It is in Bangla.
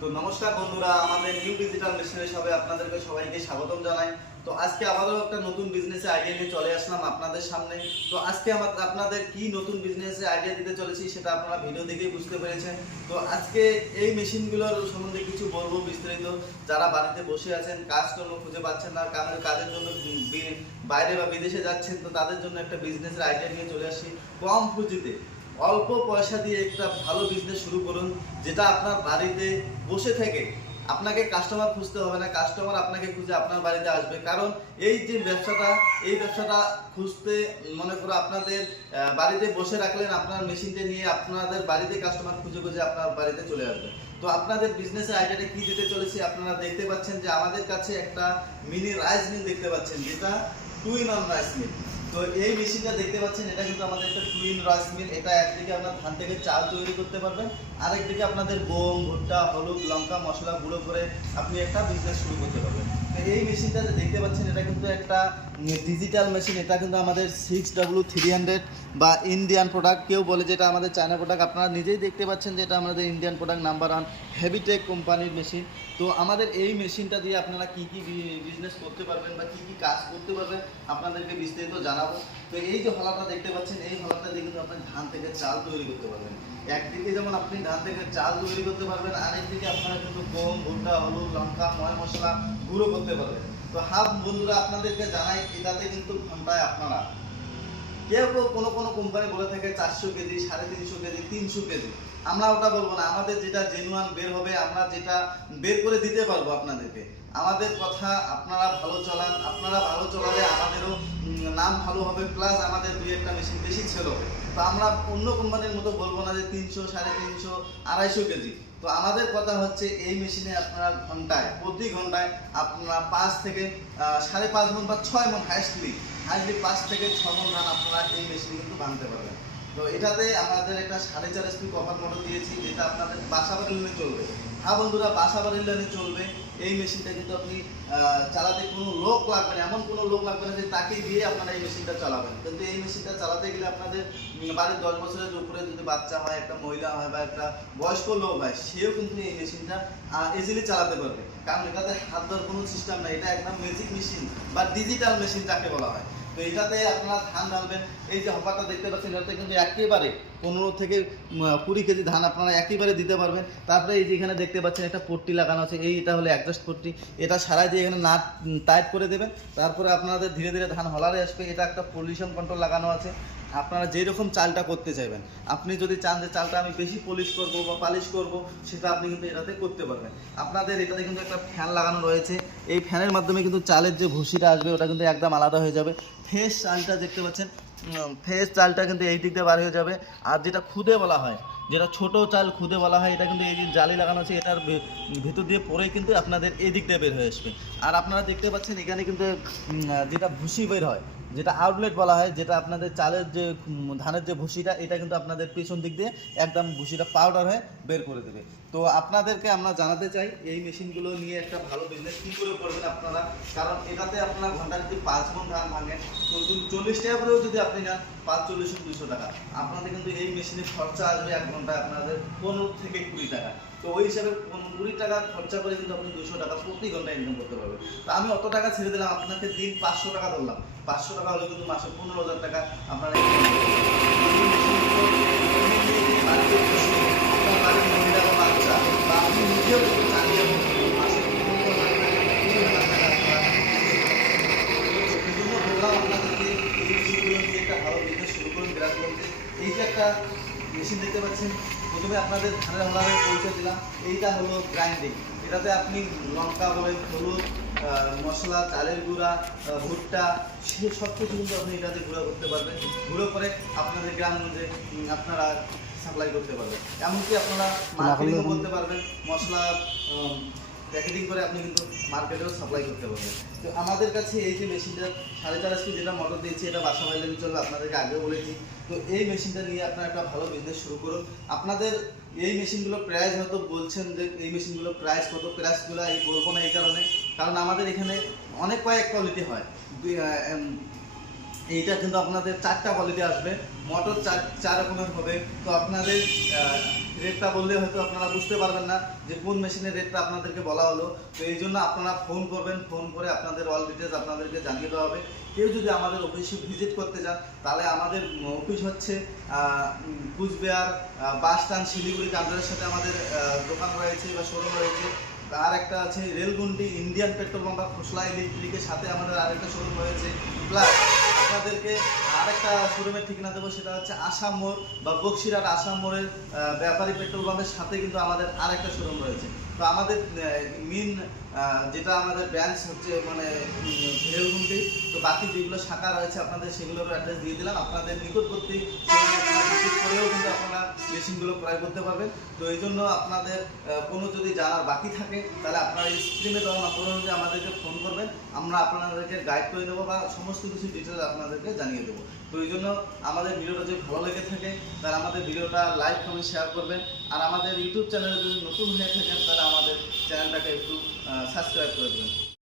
তো নমস্কার বন্ধুরা, আমাদের নিউ ডিজিটাল মেশিনারি শপে আপনাদেরকে সবাইকে স্বাগতম জানাই। তো আজকে আবারও একটা নতুন বিজনেসের আইডিয়া নিয়ে চলে আসলাম আপনাদের সামনে। তো আজকে আপনাদের কি নতুন বিজনেসের আইডিয়া দিতে চলেছি সেটা আপনারা ভিডিও দেখেই বুঝতে পেরেছেন। তো আজকে এই মেশিনগুলোর সম্বন্ধে কিছু বলবো বিস্তারিত। যারা বাড়িতে বসে আছেন, কাজকর্ম খুঁজে পাচ্ছেন না, কাজের জন্য বাইরে বা বিদেশে যাচ্ছেন, তো তাদের জন্য একটা বিজনেসের আইডিয়া নিয়ে চলে আসি। কম পুঁজিতে অল্প পয়সা দিয়ে একটা ভালো বিজনেস শুরু করুন, যেটা আপনার বাড়িতে বসে থেকে আপনাকে কাস্টমার খুঁজতে হবে না, কাস্টমার আপনাকে খুঁজে আপনার বাড়িতে আসবে। কারণ এই যে ব্যবসাটা খুঁজতে, মনে করো আপনাদের বাড়িতে বসে রাখলেন আপনার মেশিনটা নিয়ে, আপনাদের বাড়িতে কাস্টমার খুঁজে খুঁজে আপনার বাড়িতে চলে আসবে। তো আপনাদের বিজনেসের আইডিয়াটা কি দিতে চলেছি, আপনারা দেখতে পাচ্ছেন যে আমাদের কাছে একটা মিনি রাইস মিল দেখতে পাচ্ছেন, যেটা 2-in-1 রাইস মিল। তো এই মেশিনটা দেখতে পাচ্ছেন, এটা কিন্তু আমাদের একটা 2-in রাইস মিল। এটা একদিকে আপনার ধান থেকে চাল তৈরি করতে পারবেন, আরেকদিকে আপনাদের গম, ভুট্টা, হলুদ, লঙ্কা, মশলা গুঁড়ো করে আপনি একটা বিজনেস শুরু করতে পারবেন। তো এই মেশিনটা দেখতে পাচ্ছেন, এটা কিন্তু একটা ডিজিটাল মেশিন। এটা কিন্তু আমাদের 6W300 বা ইন্ডিয়ান প্রোডাক্ট, কেউ বলে যেটা আমাদের চায়না প্রোডাক্ট। আপনারা নিজেই দেখতে পাচ্ছেন যে এটা আমাদের ইন্ডিয়ান প্রোডাক্ট নাম্বার 1 হেভিটেক কোম্পানির মেশিন। তো আমাদের এই মেশিনটা দিয়ে আপনারা কি কি বিজনেস করতে পারবেন বা কি কি কাজ করতে পারবেন আপনাদেরকে বিস্তারিত জানাবো। তো এই যে হলাটা দেখতে পাচ্ছেন, এই হলাটা দিয়ে কিন্তু আপনি ধান থেকে চাল তৈরি করতে পারবেন। একদিকে যেমন আপনি ধান থেকে চাল তৈরি করতে পারবেন, আরেকদিকে আপনারা কিন্তু গম, ভুট্টা, হলুদ, লঙ্কা, ময় মশলা গুঁড়ো করতে পারবেন। তো বন্ধুরা, আপনাদেরকে জানাই, এটাতে কিন্তু ঘন্টায় আপনারা কেউ কোনো কোম্পানি বলে থাকে 400 কেজি, 350 কেজি, 300 কেজি। আমরা ওটা বলবো না, আমাদের যেটা জেনুয়ান বের হবে, আমরা যেটা বের করে দিতে পারবো আপনাদেরকে। আমাদের কথা আপনারা ভালো চালান, আপনারা ভালো চালালে আমাদেরও নাম ভালো হবে, প্লাস আমাদের 2-1টা মেশিন বেশি সেল হবে। তো আমরা অন্য কোম্পানির মতো বলবো না যে 300, 350, 250 কেজি। তো আমাদের কথা হচ্ছে, এই মেশিনে আপনারা প্রতি ঘন্টায় আপনারা 5 থেকে 5.5 মণ বা 6 মণ হাইস্টলি 5 থেকে 6 মণ ধান আপনারা এই মেশিনে কিন্তু ভাঙতে পারবেন। তো এটাতে আমাদের একটা 4.5 HP কপার মোটর দিয়েছি, যেটা আপনাদের বাসা বাড়ির লাইনে চলবে। হ্যাঁ বন্ধুরা, বাসা বাড়ির লাইনে চলবে। এই মেশিনটা কিন্তু আপনি চালাতে কোনো লোক লাগবে না, এমন কোনো লোক লাগবে না যে তাকে দিয়ে আপনারা এই মেশিনটা চালাবেন। কিন্তু এই মেশিনটা চালাতে গেলে আপনাদের বাড়ির 10 বছরের উপরে যদি বাচ্চা হয়, একটা মহিলা হয় বা একটা বয়স্ক লোক হয়, সেও কিন্তু এই মেশিনটা ইজিলি চালাতে পারবে। কারণ এটাতে হাত ধরার কোনো সিস্টেম নাই, এটা একদম ম্যাজিক মেশিন বা ডিজিটাল মেশিন যাকে বলা হয়। তো এটাতে আপনারা ধান ঢালবেন। এই যে হপারটা দেখতে পাচ্ছেন, এটাতে কিন্তু একেবারে 15 থেকে 20 কেজি ধান আপনারা একেবারে দিতে পারবেন। তারপরে এই যে এখানে দেখতে পাচ্ছেন একটা পট্টি লাগানো আছে, এটা হলো অ্যাডজাস্ট পট্টি। এটা সারাই দিয়ে এখানে নাট টাইট করে দেবেন। তারপরে আপনাদের ধীরে ধীরে ধান হলারে আসবে। এটা একটা পলিউশন কন্ট্রোল লাগানো আছে। আপনারা যেরকম চালটা করতে চাইবেন, আপনি যদি চান যে চালটা আমি বেশি পলিশ করব বা পালিশ করব, সেটা আপনি কিন্তু এটাতে করতে পারবেন। আপনাদের এটাতে কিন্তু একটা ফ্যান লাগানো রয়েছে। এই ফ্যানের মাধ্যমে কিন্তু চালের যে ভুসিটা আসবে, ওটা কিন্তু একদম আলাদা হয়ে যাবে। ফ্রেশ চালটা দেখতে পাচ্ছেন, ফ্রেশ চালটা কিন্তু এই দিক দিয়ে বার হয়ে যাবে। আর যেটা খুদে বলা হয়, যেটা ছোট চাল খুদে বলা হয়, এটা কিন্তু এই যে জালি লাগানো আছে, এটার ভেতর দিয়ে পরেই কিন্তু আপনাদের এই দিক দিয়ে বের হয়ে আসবে। আর আপনারা দেখতে পাচ্ছেন এখানে কিন্তু যেটা ভুসি বের হয়, যেটা আউটলেট বলা হয়, যেটা আপনাদের চালের যে ধানের যে ভুসিটা, এটা কিন্তু আপনাদের পেছন দিক দিয়ে একদম ভুসিটা পাউডার হয়ে বের করে দেবে। তো আপনাদেরকে আমরা জানাতে চাই, এই মেশিনগুলো নিয়ে একটা ভালো বিজনেস কী করে করবেন আপনারা। কারণ এটাতে আপনার ঘন্টা যদি 5 মণ ধান ভাঙেন, তো 40 টাকা করেও যদি আপনি নেন, 5-40 200 টাকা আপনাদের কিন্তু এই মেশিনে খরচা আসবে 1 ঘন্টায় আপনাদের 15 থেকে 20 টাকা। তো ওই হিসাবে 20 টাকা খরচা করে কিন্তু আপনি 200 টাকা প্রতি ঘন্টায় ইনকাম করতে পারবেন। তো আমি অত টাকা ছেড়ে দিলাম, আপনাকে দিন 500 টাকা ধরলাম। 500 টাকা হলে কিন্তু মাসে 15,000 টাকা আপনারা আপনি নিজেও মাসে 15,000 আপনাদেরকে এই মেশিনগুলো দিয়ে একটা ভালো বিজনেস শুরু করুন। বিরাট বলতে এই যে একটা মেশিন দেখতে পাচ্ছেন, প্রথমে আপনাদের ধানের হলারে পরিচয় দিলাম। এইটা হলো গ্রাইন্ডিং। এটাতে আপনি লঙ্কা বলেন, হলুদ, মশলা, চালের গুঁড়া, ভুট্টা, সে সব কিছু কিন্তু আপনি এটাতে গুঁড়ো করতে পারবেন। গুঁড়ো করে আপনাদের গ্রামগঞ্জে আপনারা সাপ্লাই করতে পারবেন। এমনকি আপনারা মার্কেটিংও করতে পারবেন। মশলা প্যাকেটিং করে আপনি কিন্তু মার্কেটেও সাপ্লাই করতে পারবেন। তো আমাদের কাছে এই যে মেশিনটা 4.5 HP যেটা মোটর দিয়েছি, এটা বাসা বাইরে চলবে, আপনাদেরকে আগেও বলেছি। তো এই মেশিনটা নিয়ে আপনারা একটা ভালো বিজনেস শুরু করুন। আপনাদের এই মেশিনগুলো প্রাইস হয়তো বলছেন যে এই মেশিনগুলো প্রাইস কত, প্রাইসগুলো এই বলবো না এই কারণ আমাদের এখানে অনেক কয়েক কোয়ালিটি হয়। এইটা কিন্তু আপনাদের 4টা কোয়ালিটি আসবে, মোটর 4 রকমের হবে। তো আপনাদের রেটটা বললে হয়তো আপনারা বুঝতে পারবেন না যে কোন মেশিনের রেটটা আপনাদেরকে বলা হলো। তো এই জন্য আপনারা ফোন করবেন, ফোন করে আপনাদের অল ডিটেলস আপনাদেরকে জানিয়ে দেওয়া হবে। কেউ যদি আমাদের অফিসে ভিজিট করতে চান তাহলে আমাদের অফিস হচ্ছে কুচবিহার বাস স্ট্যান্ড শিলিগুড়ি কান্দারের সাথে আমাদের দোকান রয়েছে বা শোরুম রয়েছে। আর একটা আছে রেলগুন্ডি ইন্ডিয়ান পেট্রোল পাম্প বা খোসলা ইলেকট্রিকের সাথে আমাদের আরেকটা শোরুম রয়েছে। প্লাস আপনাদেরকে আরেকটা শোরুমের ঠিকানা দেবো, সেটা হচ্ছে আসাম মোড় বা বক্সিরহাট আসাম মোড়ের ব্যাপারী পেট্রোল পাম্পের সাথে কিন্তু আমাদের আরেকটা শোরুম রয়েছে। তো আমাদের মেন যেটা আমাদের ব্রাঞ্চ হচ্ছে মানে রেলগুন্ডি। তো বাকি যেগুলো শাখা রয়েছে আপনাদের সেগুলোর অ্যাড্রেস দিয়ে দিলাম। আপনাদের নিকটবর্তী ভিজিট করেও কিন্তু আপনারা মেশিনগুলো ক্রয় করতে পারবেন। তো এই জন্য আপনাদের কোনো যদি জানার বাকি থাকে তাহলে আপনারা স্ক্রিনে দেওয়া নম্বর অনুযায়ী আমাদেরকে ফোন করবেন, আমরা আপনাদেরকে গাইড করে দেবো বা সমস্ত কিছু ডিটেলস আপনাদেরকে জানিয়ে দেবো। তো এই জন্য আমাদের ভিডিওটা যদি ভালো লেগে থাকে তাহলে আমাদের ভিডিওটা লাইক কমেন্ট শেয়ার করবেন। আর আমাদের ইউটিউব চ্যানেলে যদি নতুন হয়ে থাকেন তাহলে আমাদের চ্যানেলটাকে একটু সাবস্ক্রাইব করে দেবেন।